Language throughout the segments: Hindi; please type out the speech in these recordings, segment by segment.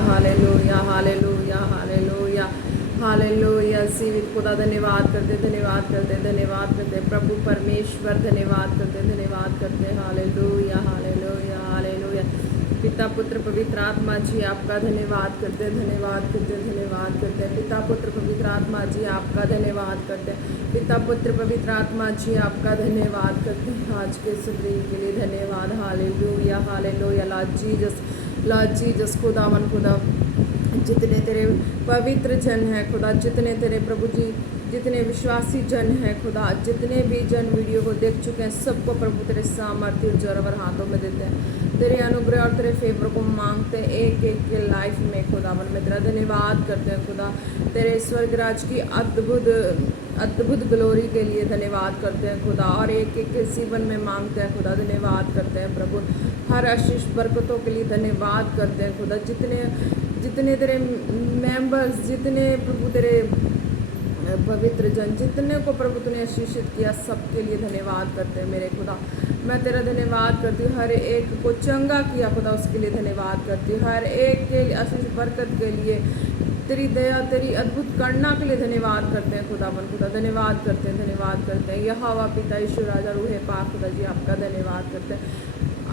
Hallelujah hallelujah hallelujah hallelujah. जीवित खुदा धन्यवाद करते प्रभु परमेश्वर धन्यवाद करते हालेलुया हालेलुया हालेलुया। पिता पुत्र पवित्र आत्मा जी आपका धन्यवाद करते पिता पुत्र पवित्र आत्मा जी आपका धन्यवाद करते पिता पुत्र पवित्र आत्मा जी आपका धन्यवाद करते आज के सुबह के लिए धन्यवाद हालेलुया हालेलुया। लॉर्ड जीसस खुदावन खुदा जितने तेरे पवित्र जन हैं खुदा, जितने तेरे प्रभु जी जितने विश्वासी जन हैं खुदा, जितने भी जन वीडियो को देख चुके हैं सबको प्रभु तेरे सामर्थ्य और जोरावर हाथों में देते हैं। तेरे अनुग्रह और तेरे फेवर को मांगते हैं एक एक के लाइफ में खुदावन में तेरा धन्यवाद करते हैं खुदा। तेरे स्वर्गराज की अद्भुत ग्लोरी के लिए धन्यवाद करते हैं खुदा, और एक एक के जीवन में मांगते हैं खुदा, धन्यवाद करते हैं प्रभु। हर आशीष बरकतों के लिए धन्यवाद करते हैं खुदा। जितने तेरे मेंबर्स, जितने प्रभु तेरे पवित्र जन, जितने को प्रभु तूने आशीषित किया सबके लिए धन्यवाद करते हैं मेरे खुदा। मैं तेरा धन्यवाद करती हूँ, हर एक को चंगा किया खुदा उसके लिए धन्यवाद करती हूँ। हर एक के आशीष बरकत के लिए, तेरी दया तेरी अद्भुत करना के लिए धन्यवाद करते हैं खुदा धन्यवाद करते हैं यहोवा पिता यीशु राजा रूहे पाक खुदा जी आपका धन्यवाद करते हैं।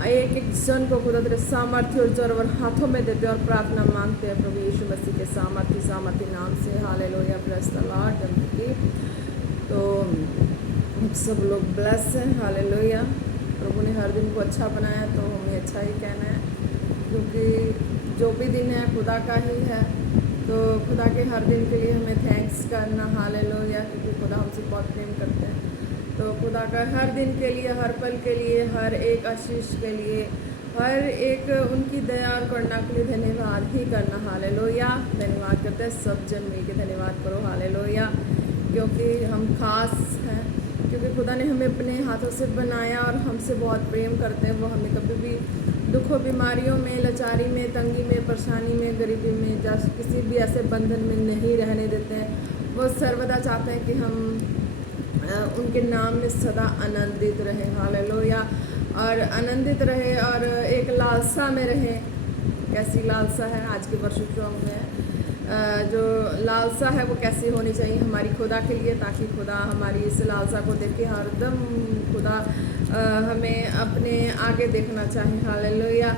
एक एक जन को खुदा तेरे सामर्थ्य और जोर और हाथों में देते हैं और प्रार्थना मांगते हैं प्रभु यीशु मसीह के सामर्थ्य नाम से हालेलुया प्रेज़ द लॉर्ड। की तो सब लोग ब्लेस हैं हालेलुया। प्रभु ने हर दिन को अच्छा बनाया तो हमें अच्छा ही कहना है, क्योंकि जो भी दिन है खुदा का ही है, तो खुदा के हर दिन के लिए हमें थैंक्स करना हालेलुया, क्योंकि खुदा हमसे बहुत प्रेम करते हैं। तो खुदा का हर दिन के लिए, हर पल के लिए, हर एक आशीष के लिए, हर एक उनकी दया और करुणा के लिए धन्यवाद ही करना हालेलुया। धन्यवाद करते हैं सब जन मिल के धन्यवाद करो हालेलुया, क्योंकि हम खास हैं, क्योंकि खुदा ने हमें अपने हाथों से बनाया और हमसे बहुत प्रेम करते हैं। वो हमें कभी भी दुखों बीमारियों में, लाचारी में, तंगी में, परेशानी में, गरीबी में, जैसे किसी भी ऐसे बंधन में नहीं रहने देते हैं। वो सर्वदा चाहते हैं कि हम उनके नाम में सदा आनंदित रहे हालेलुया, और आनंदित रहे और एक लालसा में रहे। कैसी लालसा है आज के वर्षों में, जो लालसा है वो कैसी होनी चाहिए हमारी खुदा के लिए, ताकि खुदा हमारी इस लालसा को देख के हरदम खुदा हमें अपने आगे देखना चाहिए हालेलुया।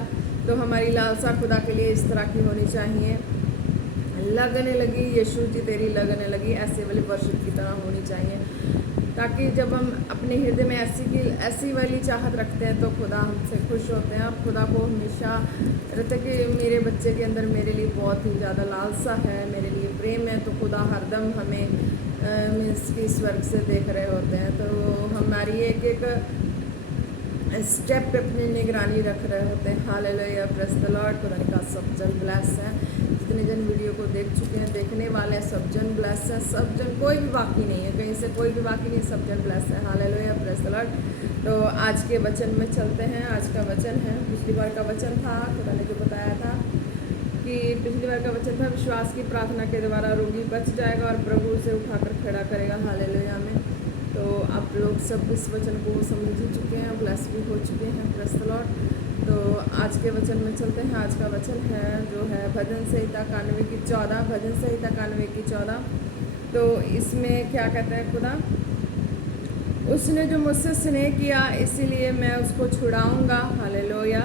तो हमारी लालसा खुदा के लिए इस तरह की होनी चाहिए, लगने लगी यीशु जी तेरी लगने लगी, ऐसे वाले वर्षिप की तरह होनी चाहिए, ताकि जब हम अपने हृदय में ऐसी वाली चाहत रखते हैं तो खुदा हमसे खुश होते हैं। अब खुदा को हमेशा रहता है कि मेरे बच्चे के अंदर मेरे लिए बहुत ही ज़्यादा लालसा है, मेरे लिए प्रेम है, तो खुदा हरदम हमें मीन्स की स्वर्ग से देख रहे होते हैं। तो हमारी एक एक स्टेप पे अपनी निगरानी रख रहे होते हैं हालेलुया प्रेज़ द लॉर्ड। खुदा ने कहा सब जन ब्लेस है, जितने जन वीडियो को देख चुके हैं, देखने वाले हैं, सब जन ब्लेस है, सब जन कोई भी बाकी नहीं है, कहीं से कोई भी बाकी नहीं, सब जन ब्लेस है हालेलुया प्रेज़ द लॉर्ड। तो आज के वचन में चलते हैं। आज का वचन है, पिछली बार का वचन था, खुदा ने जो बताया था कि पिछली बार का वचन था, विश्वास की प्रार्थना के द्वारा रोगी बच जाएगा और प्रभु उसे उठाकर खड़ा करेगा हालेलुया में। तो आप लोग सब इस वचन को समझ ही चुके हैं, ब्लेस भी हो चुके हैं प्रेज़ द लॉर्ड। तो आज के वचन में चलते हैं। आज का वचन है जो है भजन संहिता 91 की 14, भजन संहिता 91 की 14। तो इसमें क्या कहते हैं खुदा, उसने जो मुझसे स्नेह किया इसीलिए मैं उसको छुड़ाऊंगा हालेलुया,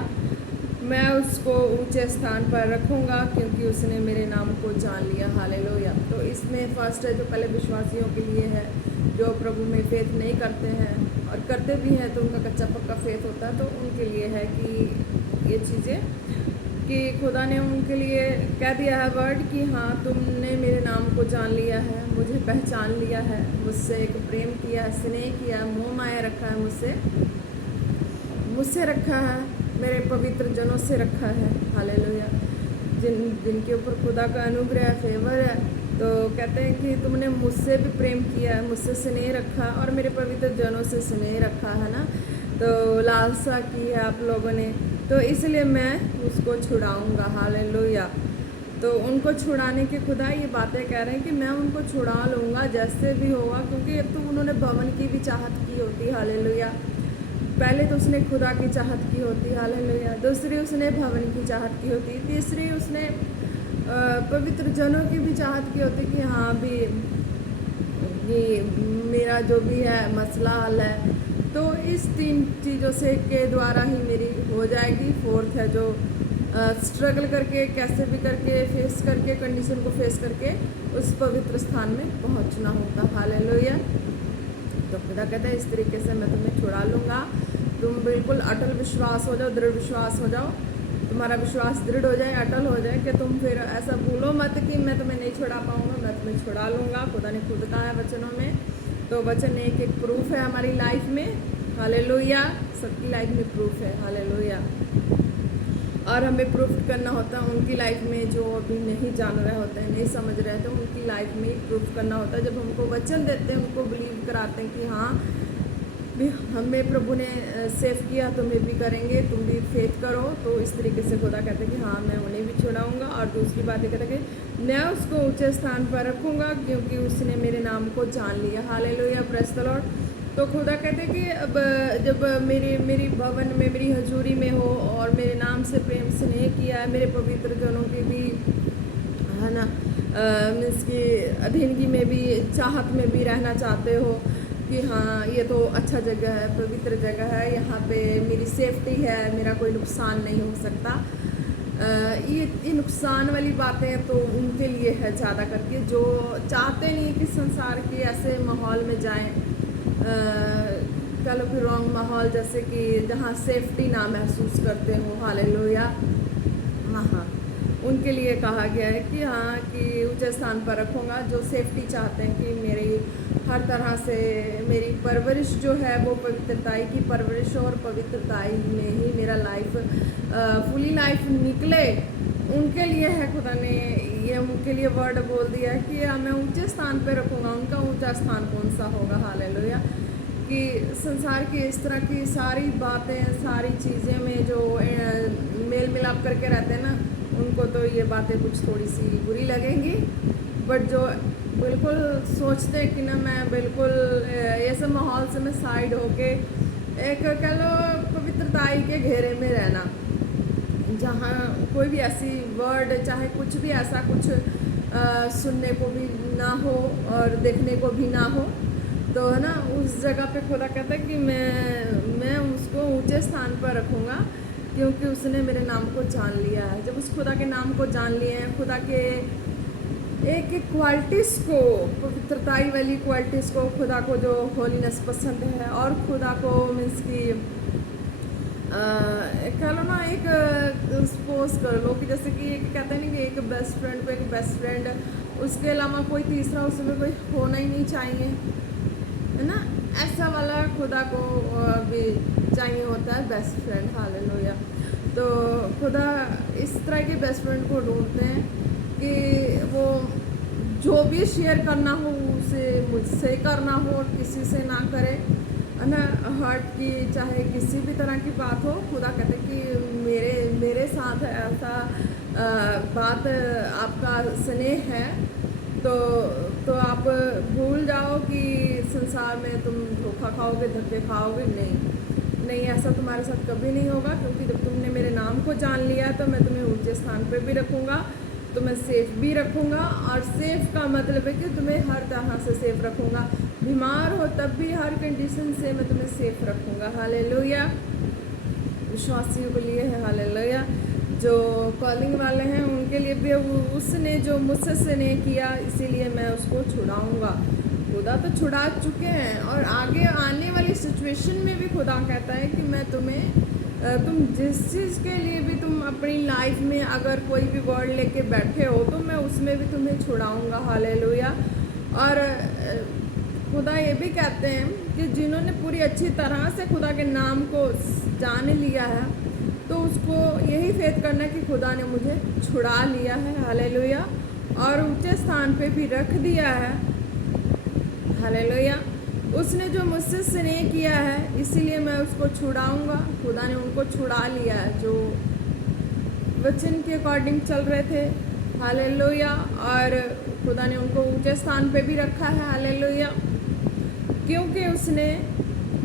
मैं उसको ऊंचे स्थान पर रखूंगा क्योंकि उसने मेरे नाम को जान लिया हालेलुया। तो इसमें फर्स्ट है जो पहले विश्वासियों के लिए है, जो प्रभु में फेथ नहीं करते हैं और करते भी हैं तो उनका कच्चा पक्का फेथ होता है, तो उनके लिए है कि ये चीज़ें कि खुदा ने उनके लिए कह दिया है वर्ड कि हाँ तुमने मेरे नाम को जान लिया है, मुझे पहचान लिया है, मुझसे एक प्रेम किया है, स्नेह किया है, मोह माया रखा है, मुझसे रखा है, मेरे पवित्र जनों से रखा है हालेलुया, जिनके ऊपर खुदा का अनुग्रह फेवर है। तो कहते हैं कि तुमने मुझसे भी प्रेम किया है, मुझसे स्नेह रखा और मेरे पवित्र जनों से स्नेह रखा है ना। तो लालसा की है आप लोगों ने, तो इसलिए मैं उसको छुड़ाऊंगा हालेलुया। तो उनको छुड़ाने के खुदा ये बातें कह रहे हैं कि मैं उनको छुड़ा लूँगा जैसे भी होगा, क्योंकि अब तो उन्होंने भवन की भी चाहत की होती हालेलुया। पहले तो उसने खुदा की चाहत की होती, हालेलुया। दूसरी उसने भवन की चाहत की होती। तीसरी उसने पवित्र जनों की भी चाहत की होती कि हाँ भी ये मेरा जो भी है मसला हल है, तो इस 3 चीज़ों से के द्वारा ही मेरी हो जाएगी। फोर्थ है जो स्ट्रगल करके कैसे भी करके फेस करके कंडीशन को फेस करके उस पवित्र स्थान में पहुंचना होगा, हालेलुया। तो खुदा कहता है इस तरीके से मैं तुम्हें छुड़ा लूँगा। तुम बिल्कुल अटल विश्वास हो जाओ, दृढ़ विश्वास हो जाओ, तुम्हारा विश्वास दृढ़ हो जाए, अटल हो जाए कि तुम फिर ऐसा भूलो मत कि मैं तुम्हें नहीं छुड़ा पाऊँगा, मैं तुम्हें छुड़ा लूँगा। खुदा ने खुद कहा है वचनों में, तो वचन एक एक प्रूफ है हमारी लाइफ में, हालेलुया। सबकी लाइफ में प्रूफ है, हालेलुया। और हमें प्रूफ करना होता है उनकी लाइफ में जो अभी नहीं जान रहे होते हैं, नहीं समझ रहे थे, उनकी लाइफ में ही प्रूफ करना होता है। जब हमको वचन देते हैं, उनको बिलीव कराते हैं कि हाँ भी हमें प्रभु ने सेव किया, तुम्हें भी करेंगे, तुम भी फेथ करो। तो इस तरीके से खुदा कहते हैं कि हाँ मैं उन्हें भी छुड़ाऊँगा। और दूसरी बात ये कहते हैं कि मैं उसको ऊँचे स्थान पर रखूँगा क्योंकि उसने मेरे नाम को जान लिया, हालेलुया, प्रेज़ द लॉर्ड। तो खुदा कहते हैं कि अब जब मेरी भवन में, मेरी हजूरी में हो और मेरे नाम से प्रेम स्नेह किया है, मेरे पवित्र जनों की भी है ना मीन्स की अधीनगी में भी, चाहत में भी रहना चाहते हो कि हाँ ये तो अच्छा जगह है, पवित्र जगह है, यहाँ पे मेरी सेफ्टी है, मेरा कोई नुकसान नहीं हो सकता। ये नुकसान वाली बातें तो उनके लिए है ज़्यादा करके जो चाहते नहीं कि संसार के ऐसे माहौल में जाएं, कह लो कि रॉन्ग माहौल, जैसे कि जहाँ सेफ्टी ना महसूस करते हो, हालेलुया। हाँ, उनके लिए कहा गया है कि हाँ कि ऊंचे स्थान पर रखूँगा। जो सेफ्टी चाहते हैं कि मेरी हर तरह से मेरी परवरिश जो है वो पवित्रताई की परवरिश और पवित्रताई में ही मेरा लाइफ फुली लाइफ निकले, उनके लिए है खुदा ने ये उनके लिए वर्ड बोल दिया है कि मैं ऊंचे स्थान पे रखूँगा। उनका ऊंचा स्थान कौन सा होगा, हालेलुया। कि संसार की इस तरह की सारी बातें, सारी चीज़ें में जो मेल मिलाप करके रहते हैं ना, उनको तो ये बातें कुछ थोड़ी सी बुरी लगेंगी, बट जो बिल्कुल सोचते हैं कि ना मैं बिल्कुल ऐसे माहौल से मैं साइड होके एक कह लो पवित्रताई के घेरे में रहना, जहाँ कोई भी ऐसी वर्ड चाहे कुछ भी ऐसा कुछ सुनने को भी ना हो और देखने को भी ना हो, तो है ना उस जगह पे खुदा कहता है कि मैं उसको ऊंचे स्थान पर रखूँगा क्योंकि उसने मेरे नाम को जान लिया है। जब उस खुदा के नाम को जान लिए हैं, खुदा के एक एक क्वालिटीज़ को, पवित्रताई वाली क्वालिटीज़ को, खुदा को जो होलीनेस पसंद है, और खुदा को मीन्स की कह लो ना एक सपोज कर लो कि जैसे कि एक कहते हैं ना कि एक बेस्ट फ्रेंड को एक बेस्ट फ्रेंड, उसके अलावा कोई तीसरा उसमें कोई होना ही नहीं चाहिए, है ना। ऐसा वाला खुदा को भी चाहिए होता है बेस्ट फ्रेंड, हालेलुया। तो खुदा इस तरह के बेस्ट फ्रेंड को ढूंढते हैं कि वो जो भी शेयर करना हो उसे मुझसे करना हो, किसी से ना करे, है ना। हर्ट की चाहे किसी भी तरह की बात हो, खुदा कहते हैं कि मेरे साथ ऐसा बात आपका स्नेह है तो आप भूल जाओ कि संसार में तुम धोखा खाओगे, धक्के खाओगे, नहीं, ऐसा तुम्हारे साथ कभी नहीं होगा। क्योंकि जब तुमने मेरे नाम को जान लिया तो मैं तुम्हें ऊंचे स्थान पर भी रखूँगा, तुम्हें सेफ भी रखूँगा। और सेफ का मतलब है कि तुम्हें हर तरह से सेफ रखूँगा, बीमार हो तब भी हर कंडीशन से मैं तुम्हें सेफ रखूँगा, हालेलुया। विश्वासियों के लिए है, हालेलुया। जो कॉलिंग वाले हैं उनके लिए भी उसने जो मुझसे स्नेह किया इसीलिए मैं उसको छुड़ाऊँगा। खुदा तो छुड़ा चुके हैं और आगे आने वाली सिचुएशन में भी खुदा कहता है कि मैं तुम जिस चीज़ के लिए भी तुम अपनी लाइफ में अगर कोई भी वर्ड लेके बैठे हो तो मैं उसमें भी तुम्हें छुड़ाऊँगा, हालेलुया। और खुदा ये भी कहते हैं कि जिन्होंने पूरी अच्छी तरह से खुदा के नाम को जान लिया है तो उसको यही फेथ करना है कि खुदा ने मुझे छुड़ा लिया है, हालेलुया, और ऊंचे स्थान पे भी रख दिया है, हालेलुया। उसने जो मुझसे स्नेह किया है इसीलिए मैं उसको छुड़ाऊंगा। खुदा ने उनको छुड़ा लिया है जो वचन के अकॉर्डिंग चल रहे थे, हालेलुया। और खुदा ने उनको ऊंचे स्थान पे भी रखा है, हालेलुया, क्योंकि उसने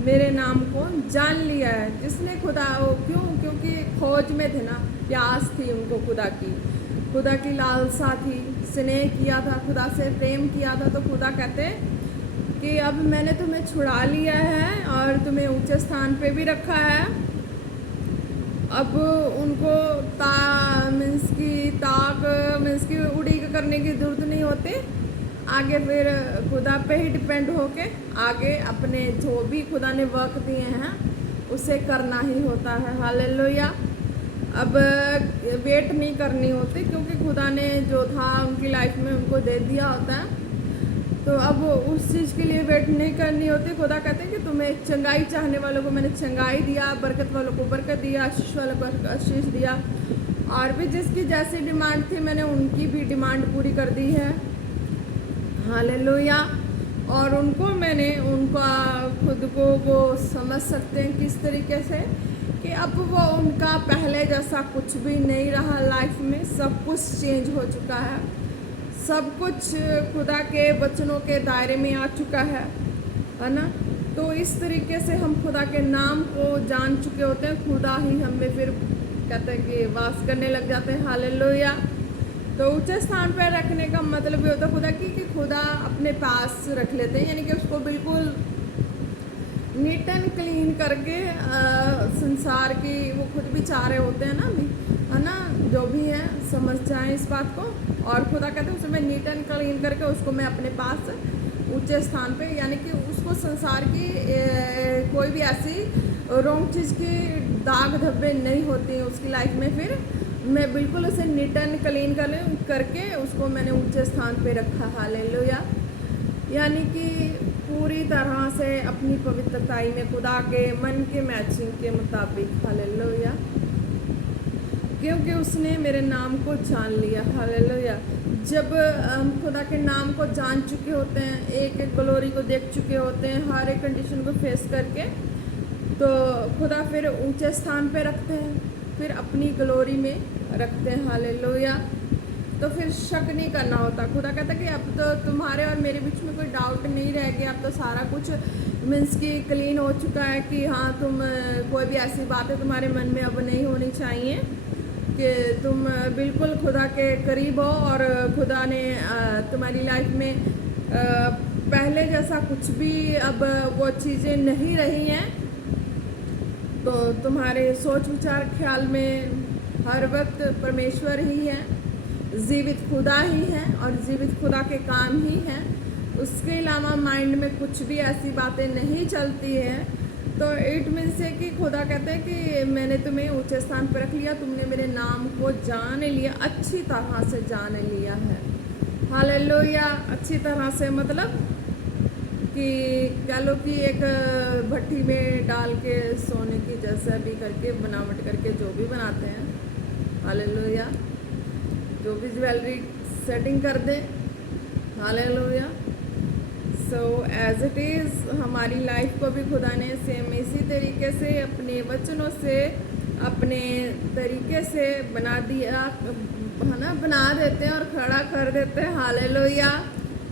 मेरे नाम को जान लिया है। जिसने खुदा क्यों, क्योंकि खोज में थे ना, प्यास थी उनको खुदा की लालसा थी, स्नेह किया था, खुदा से प्रेम किया था। तो खुदा कहते कि अब मैंने तुम्हें छुड़ा लिया है और तुम्हें ऊंचे स्थान पे भी रखा है। अब उनको मीन्स की उड़ीक करने की जरूरत नहीं होती। आगे फिर खुदा पे ही डिपेंड होके आगे अपने जो भी खुदा ने वर्क दिए हैं उसे करना ही होता है। हालेलुया। अब वेट नहीं करनी होती, क्योंकि खुदा ने जो था उनकी लाइफ में उनको दे दिया होता है। तो अब उस चीज़ के लिए वेट नहीं करनी होती। खुदा कहते हैं कि तुम्हें चंगाई चाहने वालों को मैंने चंगाई दिया, बरकत वालों को बरकत दिया, आशीष वालों को आशीष दिया, और भी जिसकी जैसी डिमांड थी मैंने उनकी भी डिमांड पूरी कर दी है। हालेलुया। और उनका खुद को वो समझ सकते हैं किस तरीके से कि अब वो उनका पहले जैसा कुछ भी नहीं रहा लाइफ में, सब कुछ चेंज हो चुका है, सब कुछ खुदा के वचनों के दायरे में आ चुका है ना। तो इस तरीके से हम खुदा के नाम को जान चुके होते हैं, खुदा ही हमें फिर कहते हैं कि वास करने लग जाते हैं। हालेलुया। तो ऊंचे स्थान पर रखने का मतलब ये होता है खुदा की कि खुदा अपने पास रख लेते हैं, यानी कि उसको बिल्कुल नीट एंड क्लीन करके संसार की वो खुद भी चाह रहे होते हैं ना अभी, है ना, जो भी है समझ जाएं इस बात को। और खुदा कहते हैं उसे मैं नीट एंड क्लीन करके उसको मैं अपने पास ऊंचे स्थान पे, यानी कि उसको संसार की कोई भी ऐसी रॉन्ग चीज़ की दाग धब्बे नहीं होती हैं उसकी लाइफ में। फिर मैं बिल्कुल उसे नीट एंड क्लीन करके उसको मैंने ऊंचे स्थान पे रखा। हालेलुया। यानी कि पूरी तरह से अपनी पवित्रताई में खुदा के मन के मैचिंग के मुताबिक। हालेलुया। क्योंकि उसने मेरे नाम को जान लिया। हालेलुया। जब हम खुदा के नाम को जान चुके होते हैं, एक एक ग्लोरी को देख चुके होते हैं, हर एक कंडीशन को फेस करके, तो खुदा फिर ऊंचे स्थान पे रखते हैं, फिर अपनी ग्लोरी में रखते हैं। हालेलुया। तो फिर शक नहीं करना होता। खुदा कहता है कि अब तो तुम्हारे और मेरे बीच में कोई डाउट नहीं रह गया, अब तो सारा कुछ मीन्स की क्लीन हो चुका है कि हाँ तुम कोई भी ऐसी बातें तुम्हारे मन में अब नहीं होनी चाहिए कि तुम बिल्कुल खुदा के करीब हो और खुदा ने तुम्हारी लाइफ में पहले जैसा कुछ भी अब वो चीज़ें नहीं रही हैं। तो तुम्हारे सोच विचार ख्याल में हर वक्त परमेश्वर ही है, जीवित खुदा ही है और जीवित खुदा के काम ही हैं। उसके अलावा माइंड में कुछ भी ऐसी बातें नहीं चलती है। तो इट मीन्स है कि खुदा कहते हैं कि मैंने तुम्हें ऊंचे स्थान पर रख लिया, तुमने मेरे नाम को जान लिया, अच्छी तरह से जान लिया है। हालेलुया। अच्छी तरह से मतलब कि कह लो कि एक भट्टी में डाल के सोने की जैसा भी करके बनावट करके जो भी बनाते हैं, हालेलुया, जो भी ज्वेलरी सेटिंग कर दे। Hallelujah. So as it is हमारी लाइफ को भी खुदा ने सेम इसी तरीके से अपने वचनों से अपने तरीके से बना दिया है ना, बना देते हैं और खड़ा कर देते हैं। हालेलुया।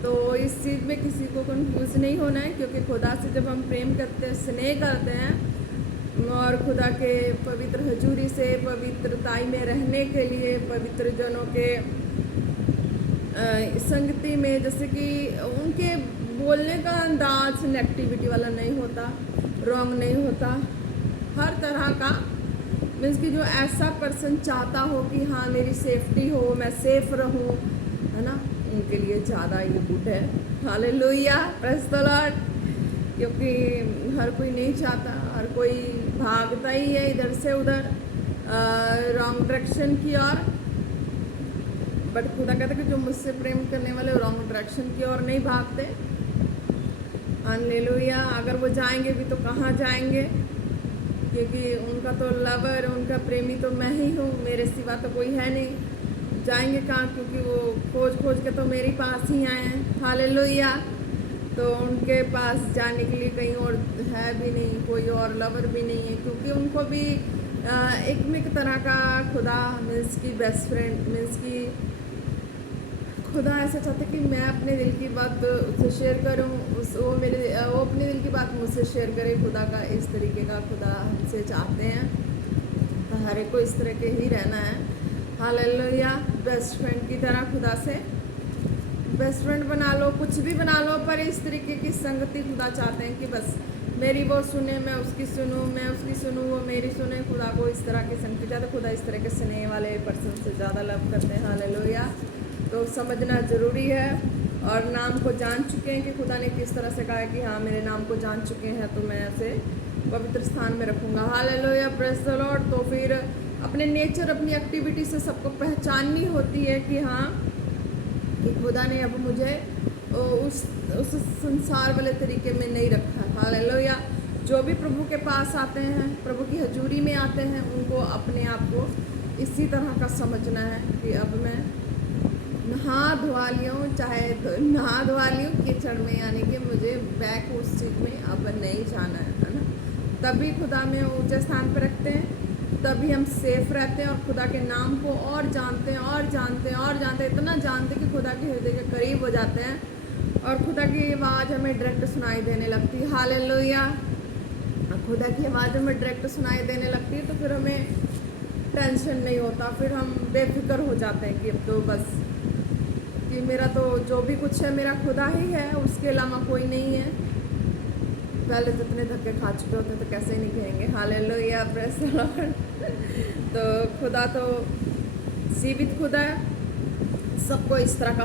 तो इस चीज़ में किसी को कंफ्यूज नहीं होना है, क्योंकि खुदा से जब हम प्रेम करते हैं, स्नेह करते हैं और खुदा के पवित्र हजूरी से पवित्रताई में रहने के लिए पवित्र जनों के संगति में, जैसे कि उनके बोलने का अंदाज नेगेटिविटी वाला नहीं होता, रॉन्ग नहीं होता, हर तरह का मीन्स कि जो ऐसा पर्सन चाहता हो कि हाँ मेरी सेफ्टी हो, मैं सेफ रहूँ, है ना, उनके लिए ज़्यादा ये गुड है। हालेलुया। Praise the Lord. क्योंकि हर कोई नहीं चाहता, हर कोई भागता ही है इधर से उधर रॉन्ग डायरेक्शन की ओर। बट खुदा कहता है कि जो मुझसे प्रेम करने वाले रॉन्ग डायरेक्शन की ओर नहीं भागते। हालेलुया। अगर वो जाएंगे भी तो कहाँ जाएंगे, क्योंकि उनका तो लवर, उनका प्रेमी तो मैं ही हूँ, मेरे सिवा तो कोई है नहीं। जाएंगे कहाँ, क्योंकि वो खोज के तो मेरे पास ही आए हैं। हालेलुया। तो उनके पास जाने के लिए कहीं और है भी नहीं, कोई और लवर भी नहीं है, क्योंकि उनको भी एक तरह का खुदा मीन्स की बेस्ट फ्रेंड मीन्स की खुदा ऐसा चाहते कि मैं अपने दिल की बात उससे शेयर करूं, वो अपने दिल की बात मुझसे शेयर करे। खुदा का इस तरीके का खुदा हमसे चाहते हैं, तो हर एक को इस तरह के ही रहना है। हालेलुया। बेस्ट फ्रेंड की तरह खुदा से बेस्ट फ्रेंड बना लो, कुछ भी बना लो, पर इस तरीके की संगति खुदा चाहते हैं कि बस मेरी वो सुने, मैं उसकी सुनूं, मैं उसकी सुनूं, वो मेरी सुने। खुदा को इस तरह की संगति ज़्यादा, खुदा इस तरह के स्नेह वाले पर्सन से ज़्यादा लव करते हैं। हालेलुया। तो समझना ज़रूरी है, और नाम को जान चुके हैं कि खुदा ने किस तरह से कहा है कि हाँ मेरे नाम को जान चुके हैं तो मैं ऐसे पवित्र स्थान में रखूँगा। Hallelujah, praise the Lord. तो फिर अपने नेचर, अपनी एक्टिविटी से सबको पहचाननी होती है कि हाँ कि खुदा ने अब मुझे उस संसार वाले तरीके में नहीं रखा। हालेलुया। जो भी प्रभु के पास आते हैं, प्रभु की हजूरी में आते हैं, उनको अपने आप को इसी तरह का समझना है कि अब मैं नहा धोवा ली हूँ, चाहे नहा धोवा ली हूँ कीचड़ में, यानी कि मुझे बैक उस चीज़ में अब नहीं जाना है ना। तभी खुदा में ऊंचे स्थान पर रखते हैं, तभी हम सेफ रहते हैं और खुदा के नाम को और जानते हैं और जानते हैं और जानते हैं, इतना जानते हैं कि खुदा के हृदय के करीब हो जाते हैं और खुदा की आवाज़ हमें डायरेक्ट सुनाई देने लगती है। हालेलुया। खुदा की आवाज़ हमें डायरेक्ट सुनाई देने लगती है तो फिर हमें टेंशन नहीं होता, फिर हम बेफिक्र हो जाते हैं कि अब तो बस कि मेरा तो जो भी कुछ है मेरा खुदा ही है, उसके अलावा कोई नहीं है। पहले तो इतने धक्के खा चुके होते तो कैसे नहीं कहेंगे हालेलुया, प्रेज़ द लॉर्ड। तो खुदा तो जीवित खुदा है, सबको इस तरह का